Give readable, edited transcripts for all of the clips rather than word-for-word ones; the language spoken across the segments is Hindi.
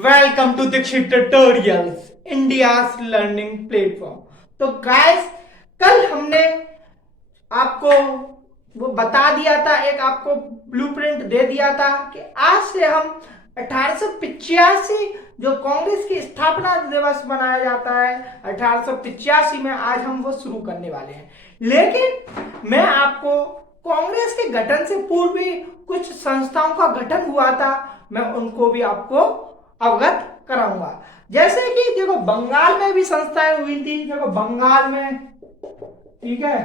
Welcome to Dikshit tutorials India's learning platform. तो गाइस, कल हमने आपको वो बता दिया था, एक आपको ब्लूप्रिंट दे दिया था कि आज से हम 1885 जो कांग्रेस की स्थापना दिवस मनाया जाता है, 1885 में आज हम वो शुरू करने वाले हैं। लेकिन मैं आपको कांग्रेस के गठन से पूर्व भी कुछ संस्थाओं का गठन हुआ था, मैं उनको भी आपको अवगत कराऊंगा। जैसे कि देखो, बंगाल में भी संस्थाएं हुई थी। देखो, बंगाल में, ठीक है,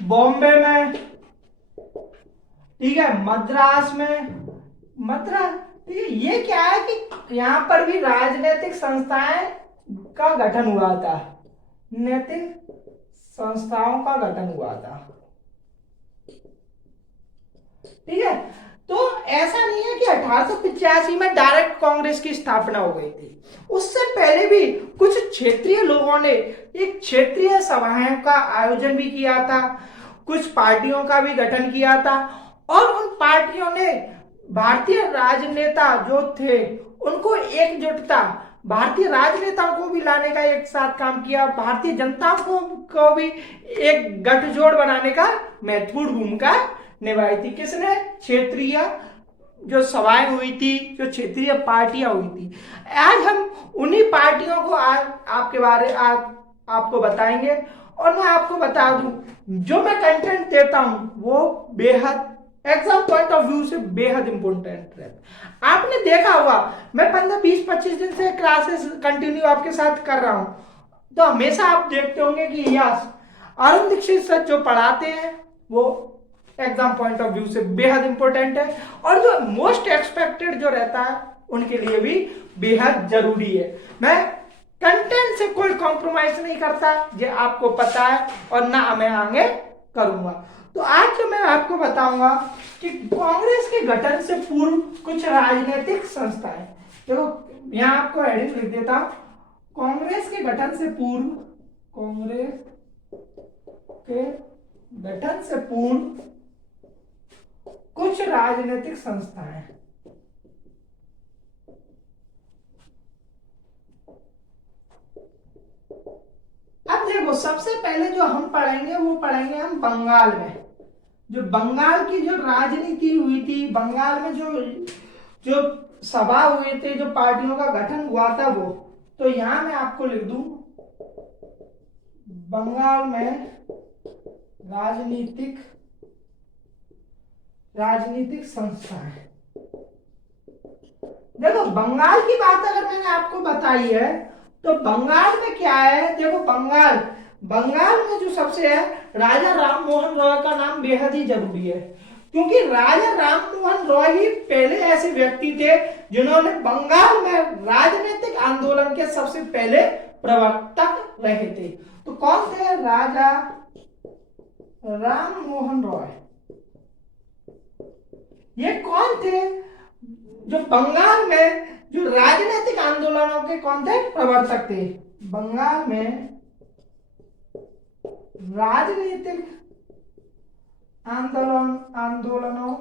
बॉम्बे में, ठीक है, मद्रास में, मद्रास, ठीक है। ये क्या है कि यहां पर भी राजनीतिक संस्थाएं का गठन हुआ था, नैतिक संस्थाओं का गठन हुआ था, ठीक है। तो ऐसा नहीं है कि 1885 में डायरेक्ट कांग्रेस की स्थापना हो गई थी। उससे पहले भी कुछ क्षेत्रीय लोगों ने एक क्षेत्रीय सभाओं का आयोजन भी किया था, कुछ पार्टियों का भी गठन किया था, और उन पार्टियों ने भारतीय राजनेता जो थे उनको एकजुटता, भारतीय राजनेताओं को भी लाने का एक साथ काम किया, भारतीय जनता को भी एक गठजोड़ बनाने का महत्वपूर्ण भूमिका निभाई थी। किसने? क्षेत्रीय जो सभाएं हुई थी, जो क्षेत्रीय पार्टियां हुई थी। आज हम उन्हीं पार्टियों को आज आपके बारे आपको बताएंगे। और मैं आपको बता दूं, जो मैं कंटेंट देता हूं वो बेहद एग्जाम पॉइंट ऑफ व्यू से बेहद इंपॉर्टेंट है। आपने देखा होगा, मैं 15 20 25 दिन से क्लासेस कंटिन्यू आपके साथ कर रहा हूं, तो हमेशा आप देखते होंगे कि यस, अरुण दीक्षित सर जो पढ़ाते हैं वो एग्जाम पॉइंट ऑफ व्यू से बेहद इंपॉर्टेंट है, और जो मोस्ट एक्सपेक्टेड जो रहता है उनके लिए भी बेहद जरूरी है। मैं कंटेंट से कोई कॉम्प्रोमाइज नहीं करता, ये आपको पता है, और ना मैं आगे करूंगा। तो आज जो मैं आपको बताऊंगा कि कांग्रेस के गठन से पूर्व कुछ राजनीतिक संस्थाएं, देखो यहां आपको हेडिंग लिख देता हूं, कांग्रेस के गठन से पूर्व, कांग्रेस के गठन से पूर्व कुछ राजनीतिक संस्थाएं। अब देखो, सबसे पहले जो हम पढ़ेंगे वो पढ़ेंगे हम बंगाल में, जो बंगाल की जो राजनीति हुई थी, बंगाल में जो जो सभा हुए थे, जो पार्टियों का गठन हुआ था वो। तो यहां मैं आपको लिख दूं, बंगाल में राजनीतिक संस्थाएं। देखो, बंगाल की बात अगर मैंने आपको बताई है, तो बंगाल में क्या है, देखो बंगाल में जो सबसे है, राजा राम मोहन रॉय का नाम बेहद ही जरूरी है, क्योंकि राजा राम मोहन रॉय ही पहले ऐसे व्यक्ति थे जिन्होंने बंगाल में राजनीतिक आंदोलन के सबसे पहले प्रवर्तक रहे थे। तो कौन थे? राजा राम मोहन रॉय। ये कौन थे जो बंगाल में जो राजनीतिक आंदोलनों के कौन थे? प्रवर्तक थे। बंगाल में राजनीतिक आंदोलनों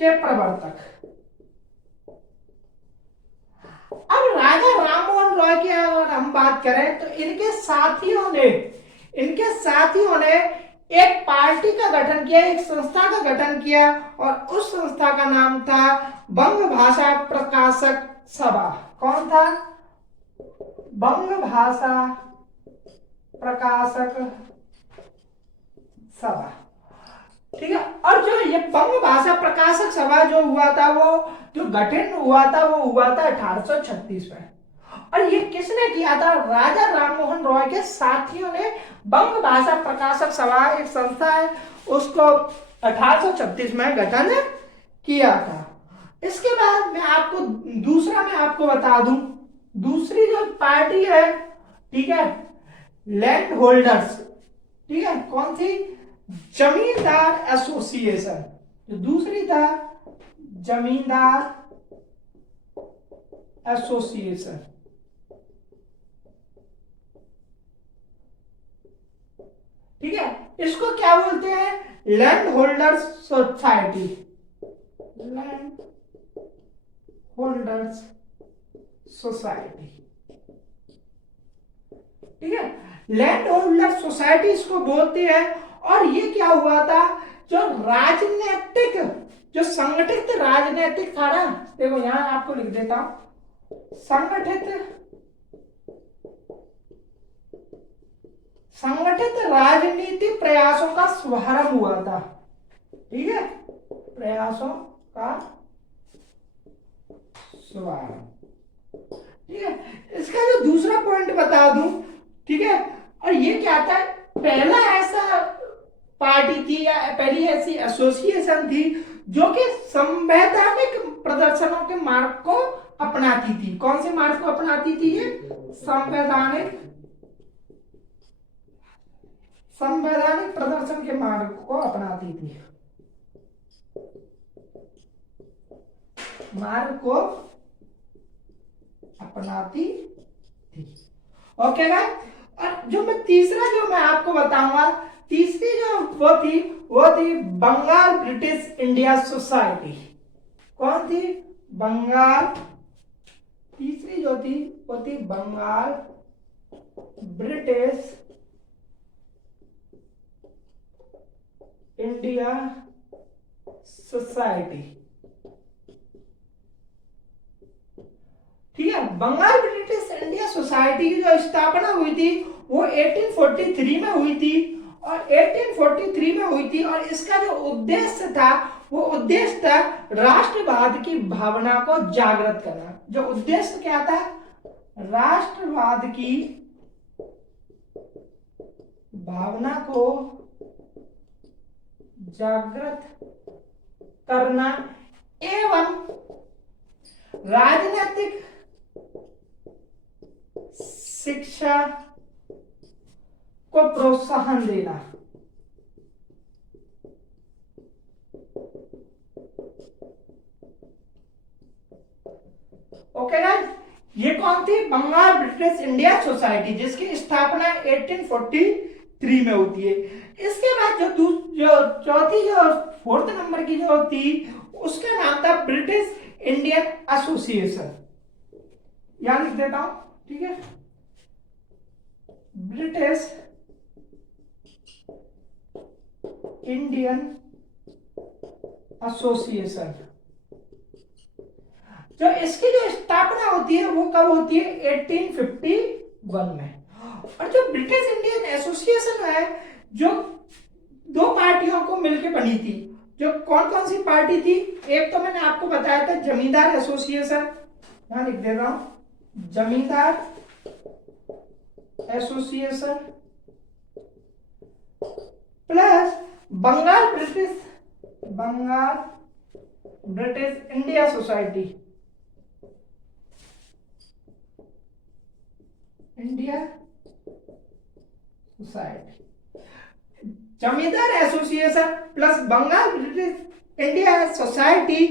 के प्रवर्तक। अब राजा राममोहन रॉय की अगर हम बात करें, तो इनके साथियों ने एक पार्टी का गठन किया, एक संस्था का गठन किया, और उस संस्था का नाम था बंग भाषा प्रकाशक सभा। कौन था? बंग भाषा प्रकाशक सभा, ठीक है। और जो ये बंग भाषा प्रकाशक सभा जो हुआ था, वो जो गठन हुआ था वो हुआ था 1836 में। और ये किसने किया था? राजा राममोहन रॉय के साथियों ने बंग भाषा प्रकाशक सभा, एक संस्था है, उसको 1836 में गठन किया था। इसके बाद मैं आपको बता दूं, दूसरी जो पार्टी है, ठीक है, लैंड होल्डर्स, ठीक है, कौन थी? जमींदार एसोसिएशन। जो दूसरी था जमींदार एसोसिएशन, ठीक है। इसको क्या बोलते हैं? Land holders society, land holders society, ठीक है, लैंड होल्डर सोसाइटी इसको बोलते हैं। और ये क्या हुआ था, जो राजनीतिक, जो संगठित राजनीतिक था ना, देखो यहां आपको लिख देता हूं, संगठित राजनीतिक प्रयासों का शुभारंभ हुआ था, ठीक है, प्रयासों का शुभारंभ, ठीक है। इसका जो दूसरा पॉइंट बता दूं, ठीक है, और ये क्या था, पहला ऐसा पार्टी थी या पहली ऐसी एसोसिएशन थी जो कि संवैधानिक प्रदर्शनों के मार्ग को अपनाती थी। कौन से मार्ग को अपनाती थी ये, संवैधानिक प्रदर्शन के मार्ग को अपनाती थी, मार्ग को अपनाती थी। ओके गाइस, और जो मैं तीसरा जो मैं आपको बताऊंगा, तीसरी जो वो थी बंगाल ब्रिटिश इंडिया सोसाइटी। कौन थी, बंगाल, तीसरी जो थी वो थी बंगाल ब्रिटिश इंडिया सोसाइटी, ठीक है। बंगाल ब्रिटिश इंडिया सोसाइटी की जो स्थापना हुई थी वो 1843 में हुई थी, और 1843 में हुई थी, और इसका जो उद्देश्य था वो उद्देश्य था राष्ट्रवाद की भावना को जागृत करना। जो उद्देश्य क्या था, राष्ट्रवाद की भावना को जागृत करना एवं राजनीतिक शिक्षा को प्रोत्साहन देना। ओके गाइस, ये कौन थी, बंगाल ब्रिटिश इंडिया सोसाइटी, जिसकी स्थापना 1843 में होती है। इसके बाद जो चौथी, जो फोर्थ नंबर की जो थी, उसका नाम था ब्रिटिश इंडियन एसोसिएशन। यहां लिख देता हूं, ठीक है, ब्रिटिश इंडियन एसोसिएशन। जो इसकी जो स्थापना होती है वो कब होती है, 1851 में। और जो ब्रिटिश इंडियन एसोसिएशन है, जो दो पार्टियों को मिलकर बनी थी। जो कौन कौन सी पार्टी थी, एक तो मैंने आपको बताया था जमींदार एसोसिएशन, यहां लिख दे रहा हूं, Zamindar association, plus Bengal British India society, India society, Zamindar association plus Bengal British India society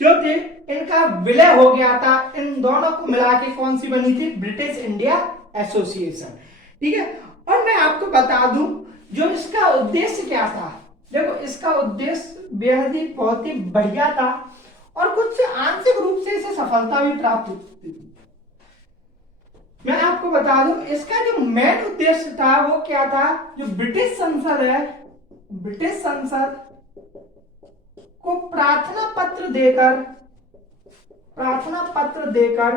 जो थे, इनका विलय हो गया था। इन दोनों को मिला के कौन सी बनी थी, ब्रिटिश इंडिया एसोसिएशन, ठीक है। और मैं आपको बता दूं जो इसका उद्देश्य क्या था। देखो, इसका उद्देश्य बेहद ही बहुत ही बढ़िया था, और कुछ आंशिक रूप से इसे सफलता भी प्राप्त हुई। मैं आपको बता दूं, इसका जो मेन उद्देश्य था वो क्या था, जो ब्रिटिश संसद है, ब्रिटिश संसद को प्रार्थना पत्र देकर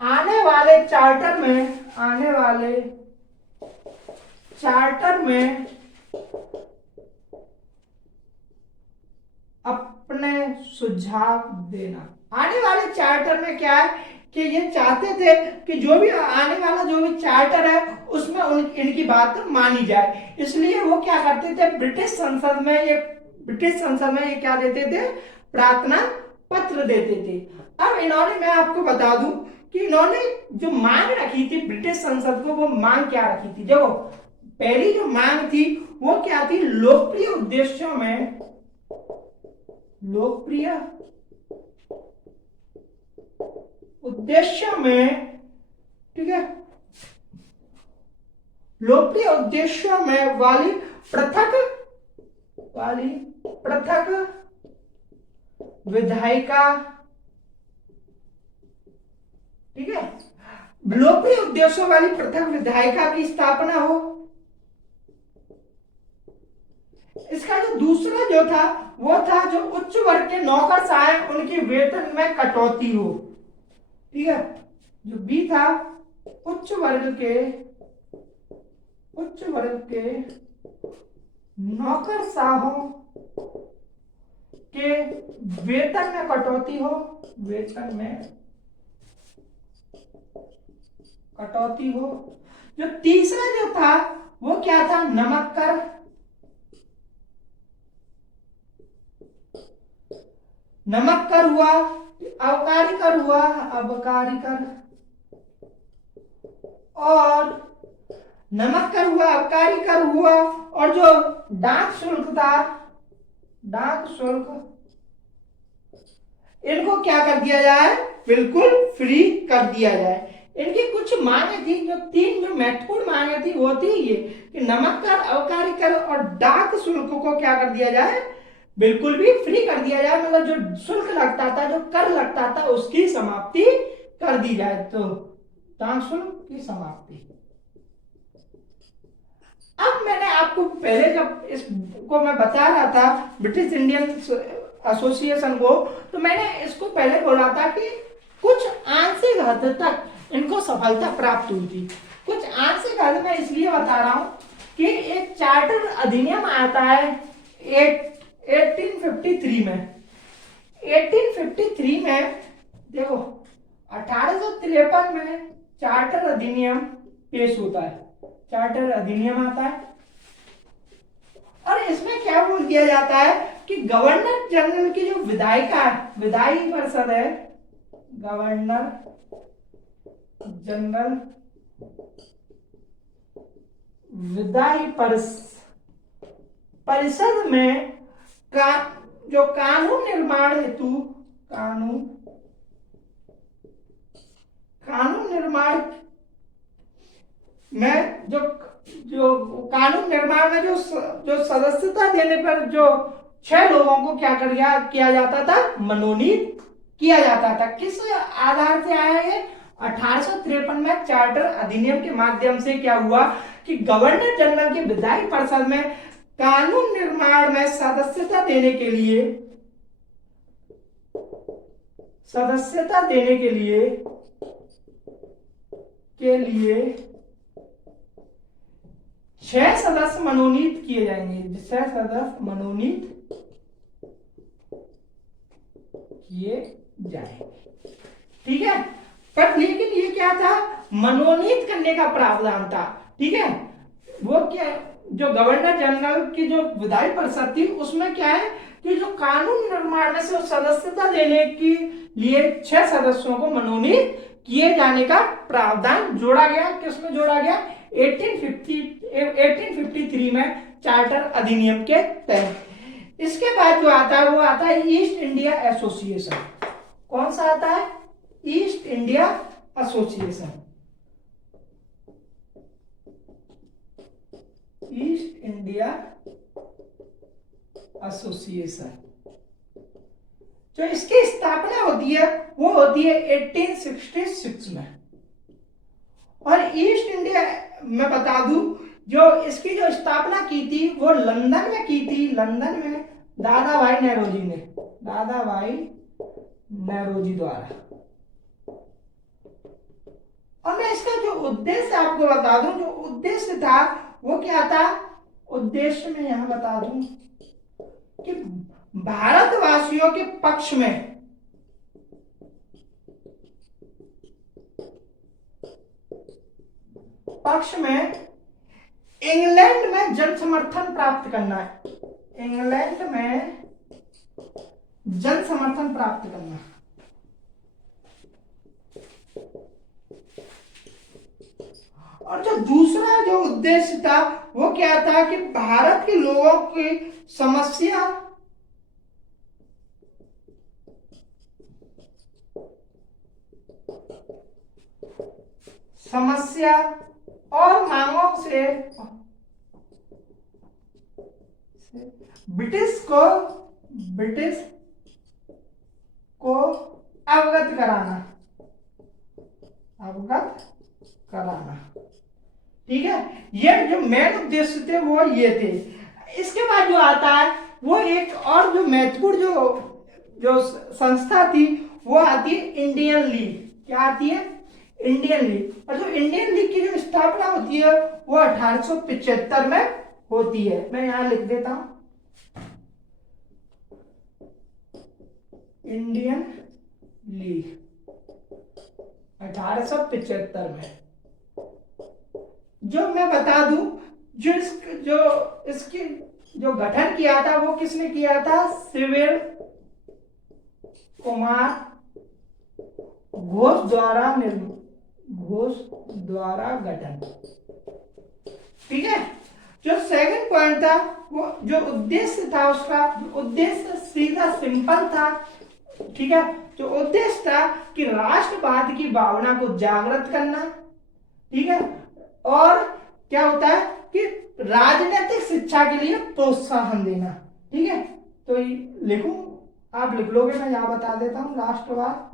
आने वाले चार्टर में अपने सुझाव देना। आने वाले चार्टर में क्या है कि ये चाहते थे कि जो भी आने वाला जो भी चार्टर है उसमें इनकी बात मानी जाए। इसलिए वो क्या करते थे, ब्रिटिश संसद में ये क्या देते थे, प्रार्थना पत्र देते थे। अब इन्होंने, मैं आपको बता दूं कि इन्होंने जो मांग रखी थी ब्रिटिश संसद को, वो मांग क्या रखी थी। देखो, पहली जो मांग थी वो क्या थी, लोकप्रिय उद्देश्यों में ठीक है, लोकप्रिय उद्देश्यों में वाली पृथक विधायिका, ठीक है, लोकप्रिय उद्देश्यों वाली पृथक विधायिका की स्थापना हो। इसका जो दूसरा जो था वो था जो उच्च वर्ग के नौकरशाह उनके वेतन में कटौती हो, ठीक है। जो बी था उच्च वर्ग के नौकरशाहों के वेतन में कटौती हो, वेतन में कटौती हो। जो तीसरा जो था वो क्या था, नमक कर, नमक कर हुआ, अबकारी कर हुआ, अबकारी कर, और नमक कर हुआ, अबकारी कर हुआ, और जो डाक शुल्क था, डाक शुल्क, इनको क्या कर दिया जाए, बिल्कुल फ्री कर दिया जाए। इनकी कुछ मांगे थी, जो तीन जो महत्वपूर्ण मांगे थी वो थी ये कि नमक कर, अबकारी कर और डाक शुल्क को क्या कर दिया जाए, बिल्कुल भी फ्री कर दिया जाए। मतलब जो शुल्क लगता था, जो कर लगता था, उसकी समाप्ति कर दी जाए। तो डाक शुल्क की समाप्ति। अब मैंने आपको पहले जब इसको मैं बता रहा था ब्रिटिश इंडियन एसोसिएशन को, तो मैंने इसको पहले बोला था कि कुछ आंशिक हद तक इनको सफलता प्राप्त हुई थी। कुछ आंशिक हद में इसलिए बता रहा हूं कि एक चार्टर अधिनियम आता है 1853 में। 1853 में देखो 1853 में चार्टर अधिनियम पेश होता है, चार्टर अधिनियम आता है, और इसमें क्या बोल दिया जाता है कि गवर्नर जनरल की जो विधायी परिषद है, गवर्नर जनरल विधायी परिषद में जो कानून निर्माण हेतु कानून निर्माण में जो कानून निर्माण में जो सदस्यता देने पर जो 6 लोगों को क्या किया जाता था, मनोनीत किया जाता था। किस आधार से आया है, 1853 में चार्टर अधिनियम के माध्यम से क्या हुआ कि गवर्नर जनरल की विधायी परिषद में कानून निर्माण में सदस्यता देने के लिए 6 सदस्य मनोनीत किए जाएंगे, 6 सदस्य मनोनीत किए जाएंगे, ठीक है। पर लेकिन ये क्या था, मनोनीत करने का प्रावधान था, ठीक है। वो क्या, जो गवर्नर जनरल की जो विधायी परिषद थी उसमें क्या है कि जो कानून निर्माण में से सदस्यता देने के लिए 6 सदस्यों को मनोनीत किए जाने का प्रावधान जोड़ा गया। किसमें जोड़ा गया, 1853 में चार्टर अधिनियम के तहत। इसके बाद जो आता है वो आता है ईस्ट इंडिया एसोसिएशन। कौन सा आता है, east India association. East India association जो इसकी स्थापना होती है वो होती है 1866 में। और ईस्ट इंडिया मैं बता दूं, जो इसकी जो स्थापना की थी वो लंदन में की थी, लंदन में दादा भाई नौरोजी द्वारा। और मैं इसका जो उद्देश्य आपको बता दूं, जो उद्देश्य था वो क्या था, उद्देश्य में यहां बता दूं कि भारतवासियों के पक्ष में इंग्लैंड में जन समर्थन प्राप्त करना है, इंग्लैंड में जन समर्थन प्राप्त करना। और जो दूसरा जो उद्देश्य था वो क्या था कि भारत के लोगों की समस्या और मांगों से ब्रिटिश उद्देश्य थे वो ये थे। इसके बाद जो आता है वो एक और जो महत्वपूर्ण जो संस्था थी वो आती है इंडियन लीग। क्या आती है? Indian league. और जो इंडियन लीग की जो स्थापना होती है वो 1875 में होती है। मैं यहां लिख देता हूं, इंडियन लीग 1875 में। जो मैं बता दूं, जो इसकी जो गठन किया था वो किसने किया था? शिविर कुमार घोष द्वारा गठन। ठीक है। जो सेकंड पॉइंट था वो जो उद्देश्य था उसका उद्देश्य सीधा सिंपल था। ठीक है। जो उद्देश्य था कि राष्ट्रवाद की भावना को जागृत करना। ठीक है। और क्या होता है कि राजनीतिक शिक्षा के लिए प्रोत्साहन देना। ठीक है। तो लिखूं, आप लिख लोगे, मैं यहां बता देता हूं। राष्ट्रवाद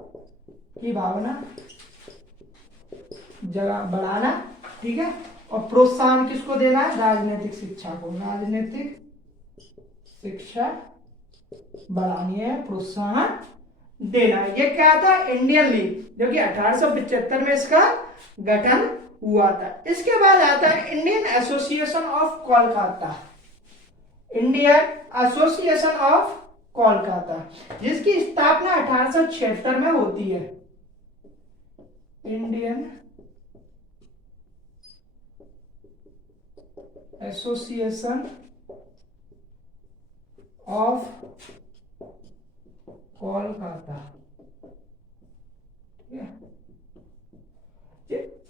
की भावना जगह बढ़ाना। ठीक है। और प्रोत्साहन किसको देना है? राजनीतिक शिक्षा को। राजनीतिक शिक्षा बढ़ानी है, प्रोत्साहन देना। ये क्या था? इंडियन लीग, जो कि 1875 में इसका गठन हुआ था। इसके बाद आता है Indian association of Kolkata. Indian association of Kolkata, जिसकी स्थापना 1876 में होती है। Indian association of Kolkata.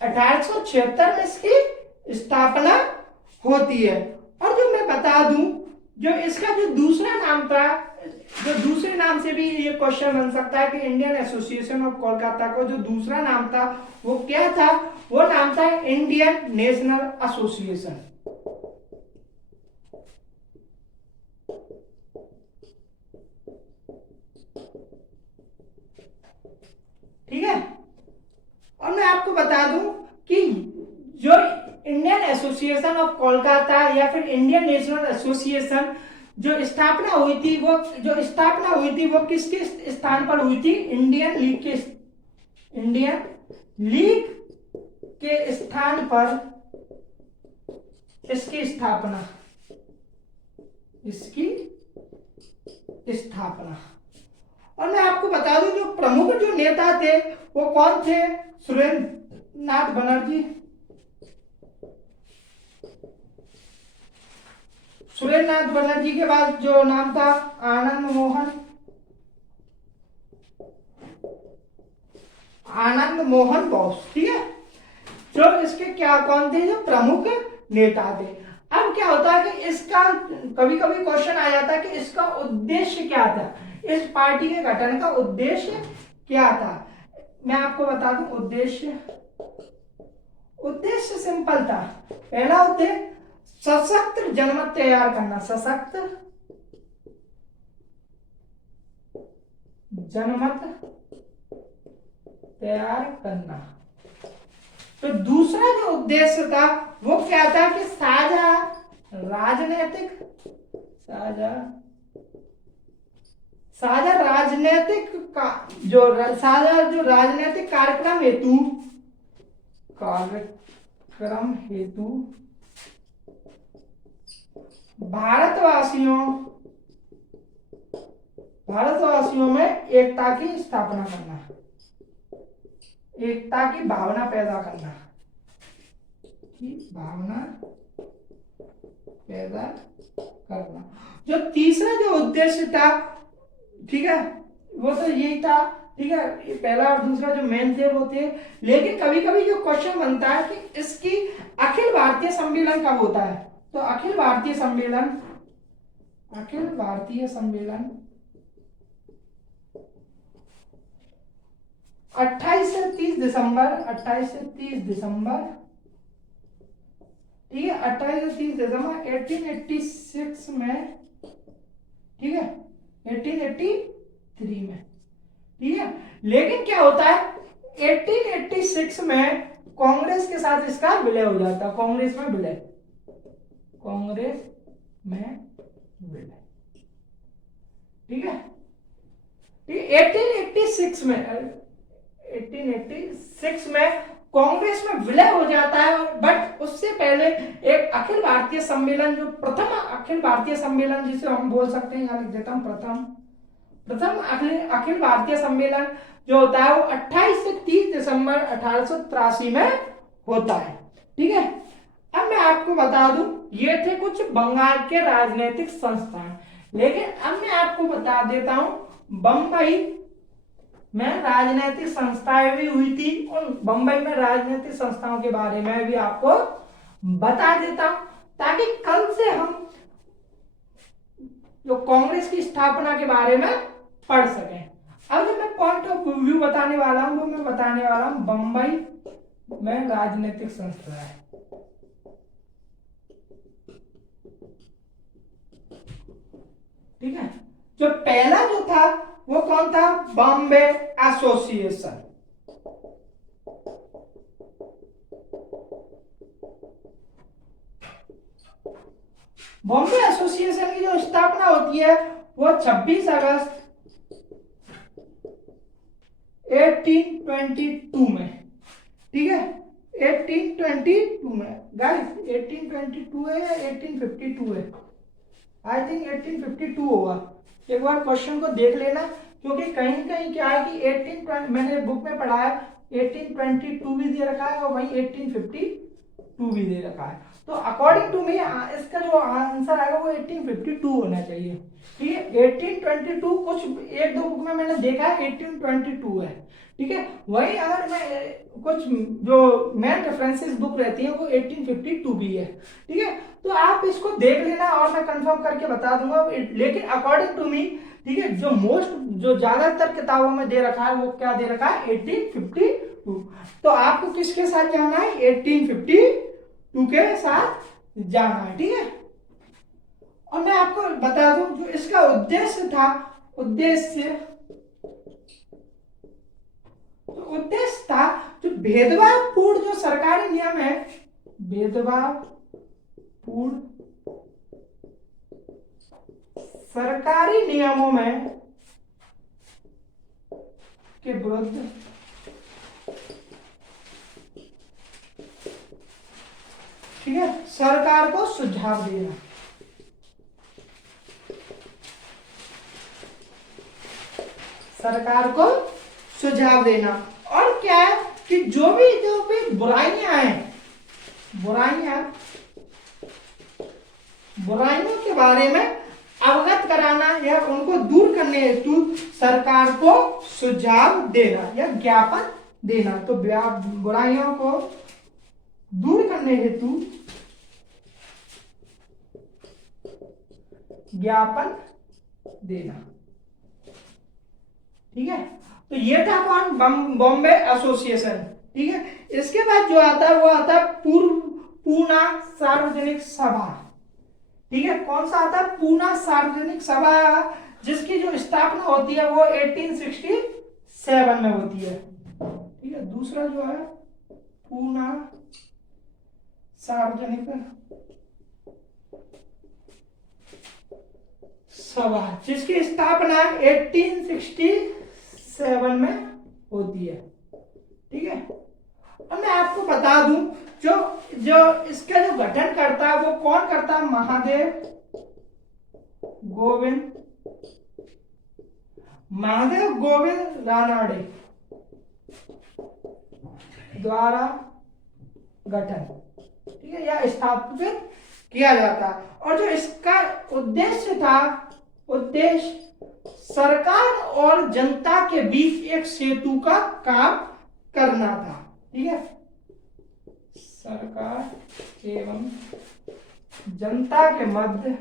1876 में इसकी स्थापना होती है। और जो मैं बता दूं, जो इसका जो दूसरा नाम था, जो दूसरे नाम से भी ये क्वेश्चन बन सकता है कि इंडियन एसोसिएशन ऑफ कोलकाता को जो दूसरा नाम था वो क्या था? वो नाम था इंडियन नेशनल एसोसिएशन। ठीक है। और मैं आपको बता दूं कि जो इंडियन एसोसिएशन ऑफ कोलकाता या फिर इंडियन नेशनल एसोसिएशन जो स्थापना हुई थी वो किसके स्थान पर हुई थी? इंडियन लीग के स्थान पर इसकी स्थापना। और मैं आपको बता दूं जो प्रमुख जो नेता थे वो कौन थे? सुरेंद्रनाथ बनर्जी। सुरेंद्रनाथ बनर्जी के बाद जो नाम था आनंद मोहन बोस। ठीक है। जो इसके कौन थे? जो प्रमुख नेता थे। अब क्या होता है कि इसका कभी कभी क्वेश्चन आ जाता है कि इसका उद्देश्य क्या था? इस पार्टी के गठन का उद्देश्य क्या था? मैं आपको बता दूं, उद्देश्य सिंपल था। पहला उद्देश्य सशक्त जनमत तैयार करना। सशक्त जनमत तैयार करना। तो दूसरा जो उद्देश्य था वो क्या था कि साझा राजनीतिक कार्यक्रम हेतु भारतवासियों में एकता की स्थापना करना, एकता की भावना पैदा करना, जो तीसरा जो उद्देश्य था, ठीक है, वो तो यही था। ठीक है। ये पहला और दूसरा जो मेन थे वो थे। लेकिन कभी कभी जो क्वेश्चन बनता है कि इसकी अखिल भारतीय सम्मेलन कब होता है? तो अखिल भारतीय सम्मेलन 28 से 30 दिसंबर, ठीक है, 28 से 30 दिसंबर 1886 में, ठीक है, 1883 में। ठीक है। लेकिन क्या होता है 1886 में कांग्रेस के साथ इसका विलय हो जाता है। कांग्रेस में विलय कांग्रेस में विलय। ठीक है, 1886 में 1886 में कांग्रेस में विलय हो जाता है। बट उससे पहले एक अखिल भारतीय सम्मेलन, जो प्रथम अखिल भारतीय सम्मेलन जिसे हम बोल सकते हैं, यहाँ लिख देता हूं, प्रथम अखिल भारतीय सम्मेलन जो होता है वो 28 से 30 दिसंबर 1883 में होता है। ठीक है, अब मैं आपको बता दूं, ये थे कुछ बंगाल के राजनीतिक संस्थान। लेकिन अब मैं आपको बता देता हूं, बंबई में राजनीतिक संस्थाएं भी हुई थी। उन बंबई में राजनीतिक संस्थाओं के बारे में भी आपको बता देता हूं, ताकि कल से हम जो कांग्रेस की स्थापना के बारे में पढ़ सकें। अब जो मैं पॉइंट ऑफ व्यू बताने वाला हूं, वो मैं बताने वाला हूं बंबई में राजनीतिक संस्थाएं। ठीक है, जो पहला जो था वो कौन था? बॉम्बे एसोसिएशन। बॉम्बे एसोसिएशन की जो स्थापना होती है वो 26 अगस्त 1822 में। ठीक है, 1822 में। गाइस 1822 है या 1852 है? आई थिंक 1852 होगा। एक बार क्वेश्चन को देख लेना, क्योंकि कहीं कहीं क्या है कि 1820 मैंने बुक में पढ़ा है 1822 भी दे रखा है और वहीं 1852 भी दे रखा है। तो अकॉर्डिंग टू मी इसका जो आंसर आएगा वो 1852 होना चाहिए। ठीक है, 1822 कुछ एक दो बुक में मैंने देखा है 1822 है। ठीक है, वही अगर मैं कुछ जो मेन रेफरेंसेस बुक रहती है वो 1852 भी है। ठीक है, तो आप इसको देख लेना और मैं कंफर्म करके बता दूंगा। लेकिन अकॉर्डिंग टू मी, ठीक है, जो ज्यादातर किताबों में दे रखा है वो क्या दे रखा है? 1852। तो आपको किसके साथ जाना है? 1852 के साथ जाना है। ठीक है, और मैं आपको बता दूं जो इसका उद्देश्य था, उद्देश्य था जो भेदभावपूर्ण जो सरकारी नियम है, भेदभावपूर्ण सरकारी नियमों में के विरुद्ध ठीक है सरकार को सुझाव देना। सरकार को सुझाव देना। और क्या है कि जो भी बुराइयां हैं, बुराइयों के बारे में अवगत कराना या उनको दूर करने हेतु सरकार को सुझाव देना या ज्ञापन देना। तो बुराइयों को दूर करने हेतु ज्ञापन देना। ठीक है, तो ये था कौन? बॉम्बे एसोसिएशन। ठीक है, इसके बाद जो आता है वो आता है पूना सार्वजनिक सभा। ठीक है, कौन सा आता है? पूना सार्वजनिक सभा, जिसकी जो स्थापना होती है वो 1867 में होती है। ठीक है, दूसरा जो है पूना सार्वजनिक सभा, जिसकी स्थापना 1867 में होती है। ठीक है, और मैं आपको बता दूं जो इसका जो गठन करता है वो कौन करता है? महादेव गोविंद रानडे द्वारा गठन, ठीक है, या स्थापित किया जाता है। और जो इसका उद्देश्य था, सरकार और जनता के बीच एक सेतु का काम करना था। ठीक है, सरकार एवं जनता के मध्य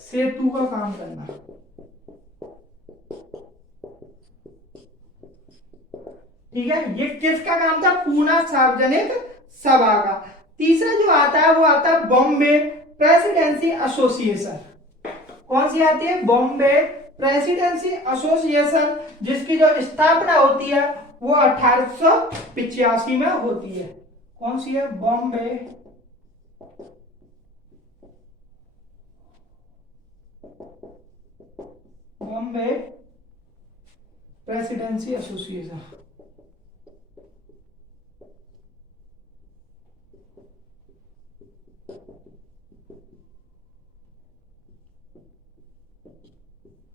सेतु का काम करना। ठीक है, ये किसका काम था? पूना सार्वजनिक सभा का। तीसरा जो आता है वो आता है बॉम्बे प्रेसिडेंसी एसोसिएशन। कौन सी आती है? बॉम्बे प्रेसिडेंसी एसोसिएशन, जिसकी जो स्थापना होती है वो 1885 में होती है। कौन सी है? Bombay Bombay presidency association.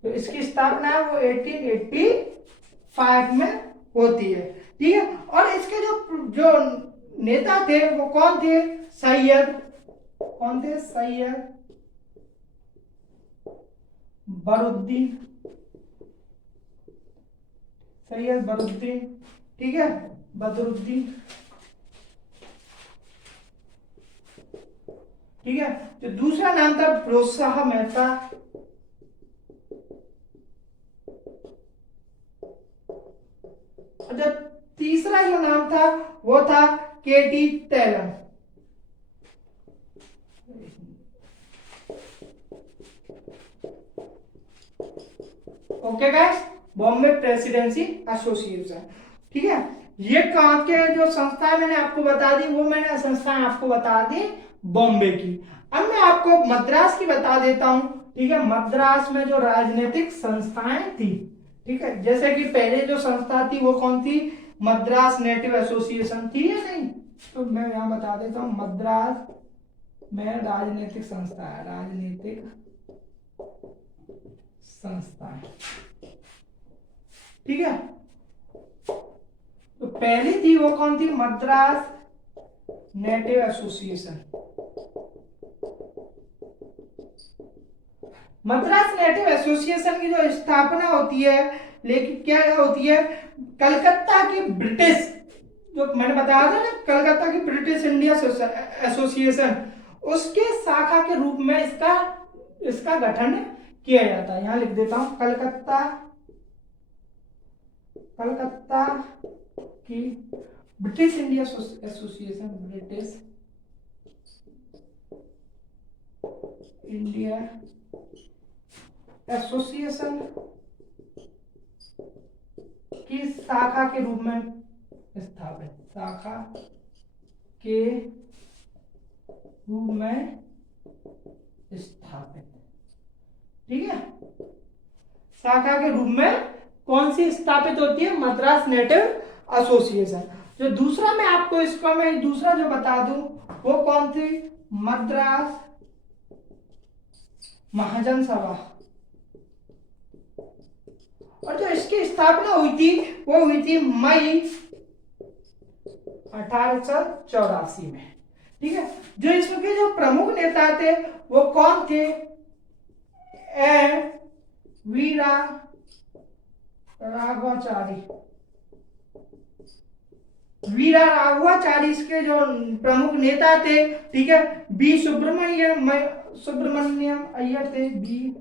तो इसकी स्थापना है वो 1885 में होती है, ठीक है। और इसके जो जो नेता थे वो कौन थे? सैयद, कौन थे? सैयद बरुद्दीन, सैयद बरुद्दीन, ठीक है, बदरुद्दीन, ठीक है। जो दूसरा नाम था फिरोज शाह मेहता, और जो तीसरा जो नाम था वो था KT Telang. Okay guys, Bombay presidency association, ठीक है। ये कहाँ के जो संस्थाएं मैंने आपको बता दी, वो मैंने संस्थाएं आपको बता दी बॉम्बे की। अब मैं आपको मद्रास की बता देता हूं, ठीक है। मद्रास में जो राजनीतिक संस्थाएं थी, ठीक है, जैसे कि पहले जो संस्था थी वो कौन थी? मद्रास नेटिव एसोसिएशन थी या नहीं? तो मैं यहां बता देता हूं, मद्रास में राजनीतिक संस्था है, राजनीतिक संस्था है, ठीक है। तो पहली थी वो कौन थी? Madras native association. Madras native association की जो स्थापना होती है, लेकिन क्या होती है? कलकत्ता की ब्रिटिश, जो मैंने बताया था ना, कलकत्ता की ब्रिटिश इंडिया एसोसिएशन, उसके शाखा के रूप में इसका गठन किया जाता है। यहां लिख देता हूं, कलकत्ता की British India association, British India association की शाखा के रूप में स्थापित, शाखा के रूप में स्थापित, ठीक है। शाखा के रूप में कौन सी स्थापित होती है? Madras native association. जो दूसरा मैं आपको इसका मैं दूसरा जो बता दूं वो कौन थी? मद्रास महाजन सभा। और जो इसकी स्थापना हुई थी वो हुई थी मई 1884 में, ठीक है। जो इसके जो प्रमुख नेता थे वो कौन थे? वीरा राघवाचारी, वीरा राघवाचारी इसके जो प्रमुख नेता थे, ठीक है। बी सुब्रमण्यम अय्यर थे, बी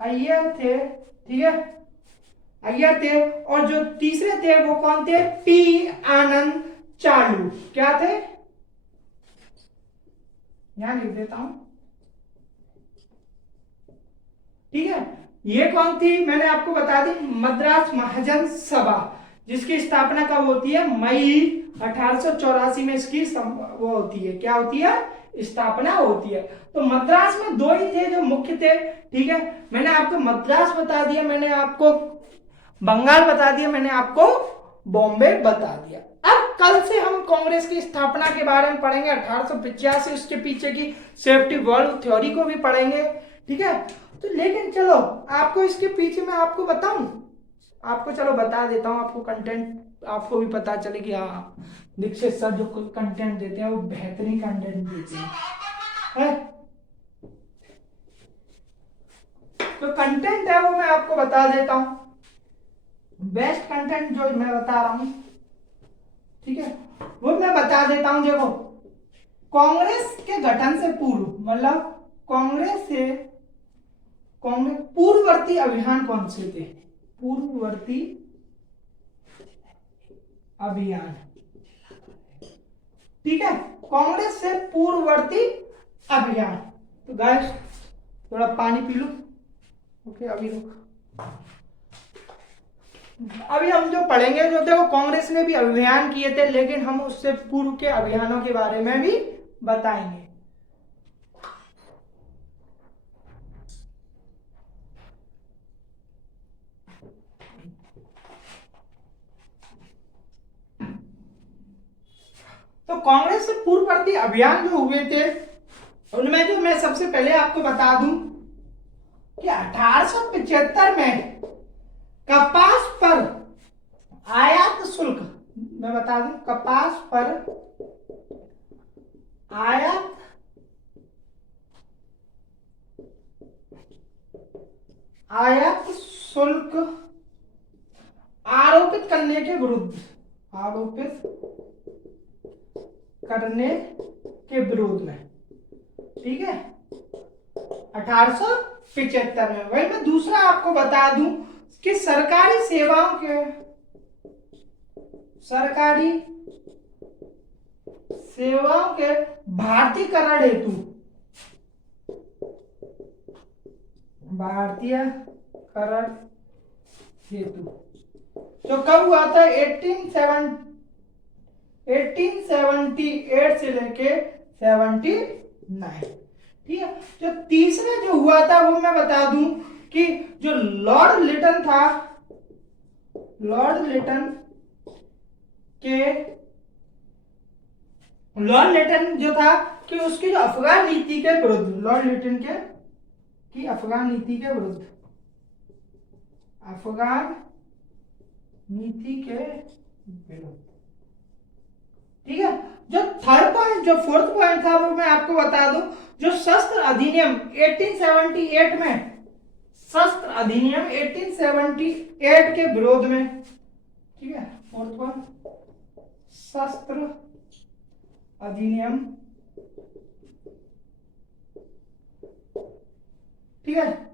अय्यर थे, ठीक है, अय्यर थे। और जो तीसरे थे वो कौन थे? टी आनंद चालू। क्या थे? यहां लिख देता हूं, ठीक है। ये कौन थी? मैंने आपको बता दी, मद्रास महाजन सभा, जिसकी स्थापना कब होती है? मई 1884 में इसकी वो होती है, क्या होती है? स्थापना होती है। तो मद्रास में दो ही थे जो मुख्य थे, ठीक है। मैंने आपको मद्रास बता दिया, मैंने आपको बंगाल बता दिया, मैंने आपको बॉम्बे बता दिया। अब कल से हम कांग्रेस की स्थापना के बारे में पढ़ेंगे, 1885, उसके पीछे की सेफ्टी वर्ल्ड थ्योरी को भी पढ़ेंगे, ठीक है। तो लेकिन चलो आपको इसके पीछे मैं आपको बताऊं, आपको चलो बता देता हूं, आपको कंटेंट आपको भी पता चले कि हाँ दीक्षित सर जो कंटेंट देते हैं वो बेहतरीन कंटेंट देते हैं, तो कंटेंट है वो मैं आपको बता देता हूं, बेस्ट कंटेंट जो मैं बता रहा हूं, ठीक है, वो मैं बता देता हूं। देखो, कांग्रेस के गठन से पूर्व, मतलब कांग्रेस पूर्ववर्ती अभियान कौन से थे? पूर्ववर्ती अभियान, ठीक है, कांग्रेस से पूर्ववर्ती अभियान। तो गाइस थोड़ा पानी पी लो, ओके, अभी रुक। अभी हम जो पढ़ेंगे, जो देखो कांग्रेस ने भी अभियान किए थे, लेकिन हम उससे पूर्व के अभियानों के बारे में भी बताएंगे। तो कांग्रेस से पूर्ववर्ती अभियान जो हुए थे, उनमें जो मैं सबसे पहले आपको बता दूं कि 1875 में कपास पर आयात शुल्क, मैं बता दूं, कपास पर आयात शुल्क आरोपित करने के विरोध में, ठीक है, 1875 में। वही मैं दूसरा आपको बता दूं कि सरकारी सेवाओं के भारतीयकरण हेतु जो कब हुआ था, 1878 से लेके 79, ठीक है। जो तीसरा जो हुआ था वो मैं बता दूं कि जो लॉर्ड लिटन जो था कि उसकी जो अफगान नीति के विरुद्ध, लॉर्ड लिटन की अफगान नीति के विरुद्ध, ठीक है। जो थर्ड पॉइंट, जो फोर्थ पॉइंट था वो मैं आपको बता दूं, जो शस्त्र अधिनियम 1878 में, शस्त्र अधिनियम 1878 के विरोध में, ठीक है, फोर्थ पॉइंट, शस्त्र अधिनियम, ठीक है।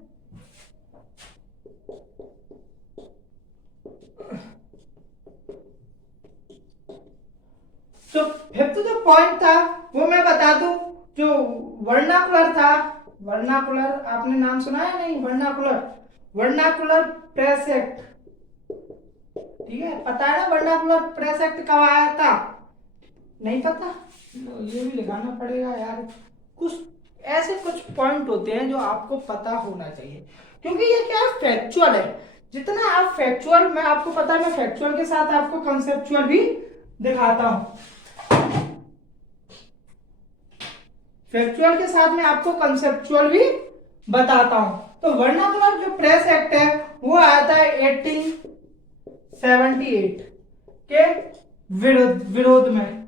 तो फिफ्थ जो पॉइंट था वो मैं बता दूं, जो वर्नाकुलर था, वर्नाकुलर आपने नाम सुना है नहीं, वर्नाकुलर प्रेस एक्ट, ठीक है, पता है ना वर्नाकुलर प्रेस एक्ट कब आया था? नहीं पता? ये भी लिखाना पड़ेगा यार। कुछ ऐसे कुछ पॉइंट होते हैं जो आपको पता होना चाहिए, क्योंकि ये क्या फैक्चुअल है। जितना आप फैक्चुअल, मैं आपको पता है मैं फैक्चुअल के साथ आपको कंसेप्चुअल भी दिखाता हूं, फैक्चुअल के साथ में आपको कंसेप्चुअल भी बताता हूं। तो वर्नाकुलर जो प्रेस एक्ट है वो आया था 1878 के विरोध में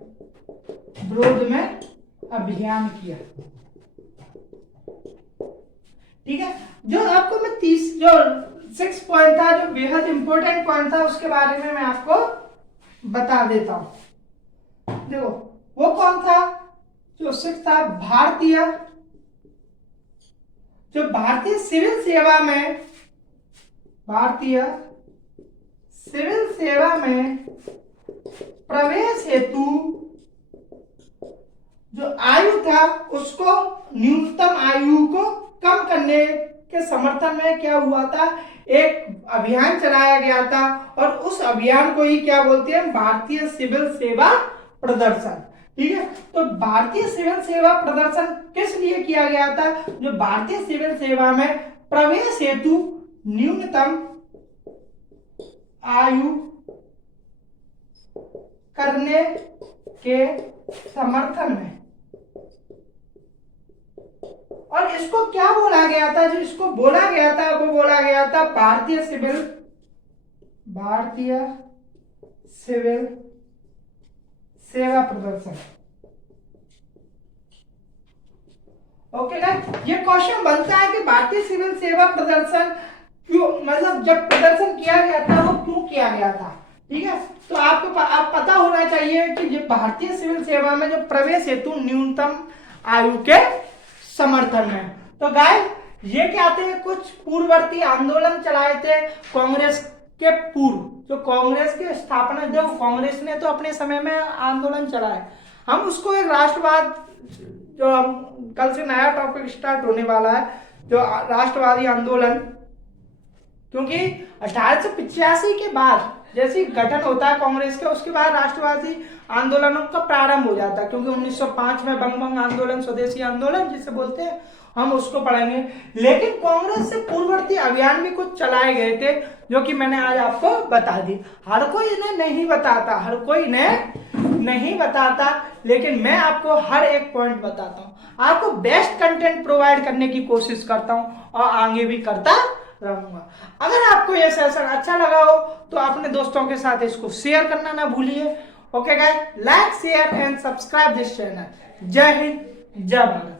अभियान किया, ठीक है। जो आपको मैं जो 6 पॉइंट था, जो बेहद इंपॉर्टेंट पॉइंट था, उसके बारे में मैं आपको बता देता हूं। देखो वो कौन था, जो 6 था, भारतीय सिविल सेवा में प्रवेश हेतु जो आयु था उसको, न्यूनतम आयु को कम करने के समर्थन में क्या हुआ था, एक अभियान चलाया गया था, और उस अभियान को ही क्या बोलते हैं, भारतीय सिविल सेवा प्रदर्शन, ठीक है। तो भारतीय सिविल सेवा प्रदर्शन किस लिए किया गया था, जो भारतीय सिविल सेवा में प्रवेश हेतु न्यूनतम आयु करने के समर्थन में, और इसको क्या बोला गया था, जो इसको बोला गया था वो बोला गया था भारतीय सिविल सेवा प्रदर्शन। ओके ना, ये क्वेश्चन बनता है कि भारतीय सिविल सेवा प्रदर्शन क्यों, मतलब जब प्रदर्शन किया गया था वो क्यों किया गया था, ठीक है। तो आपको आप पता होना चाहिए कि ये भारतीय सिविल सेवा में जो प्रवेश हेतु न्यूनतम आयु के समर्थन में। तो गाइस ये क्या थे, कुछ पूर्ववर्ती आंदोलन चलाए थे कांग्रेस के पूर्व, जो कांग्रेस की स्थापना, जो कांग्रेस ने तो अपने समय में आंदोलन चलाए, हम उसको एक राष्ट्रवाद, जो हम कल से नया टॉपिक स्टार्ट होने वाला है, जो राष्ट्रवादी आंदोलन, क्योंकि 1885 के बाद जैसे गठन होता है कांग्रेस का, उसके बाद राष्ट्रवादी आंदोलनों का प्रारंभ हो जाता है, क्योंकि 1905 में बंग आंदोलन, स्वदेशी आंदोलन जिसे बोलते हैं, हम उसको पढ़ेंगे। लेकिन कांग्रेस से पूर्ववर्ती अभियान भी कुछ चलाए गए थे, जो कि मैंने आज आपको बता दी। हर कोई इन्हें नहीं बताता, हर कोई इन्हें नहीं बताता, लेकिन मैं आपको हर एक पॉइंट बताता हूँ, आपको बेस्ट कंटेंट प्रोवाइड करने की कोशिश करता हूँ और आगे भी करता रहूंगा। अगर आपको यह सेशन अच्छा लगा हो तो अपने दोस्तों के साथ इसको शेयर करना ना भूलिए। Okay guys, like share and subscribe this channel. जय हिंद, जय भारत।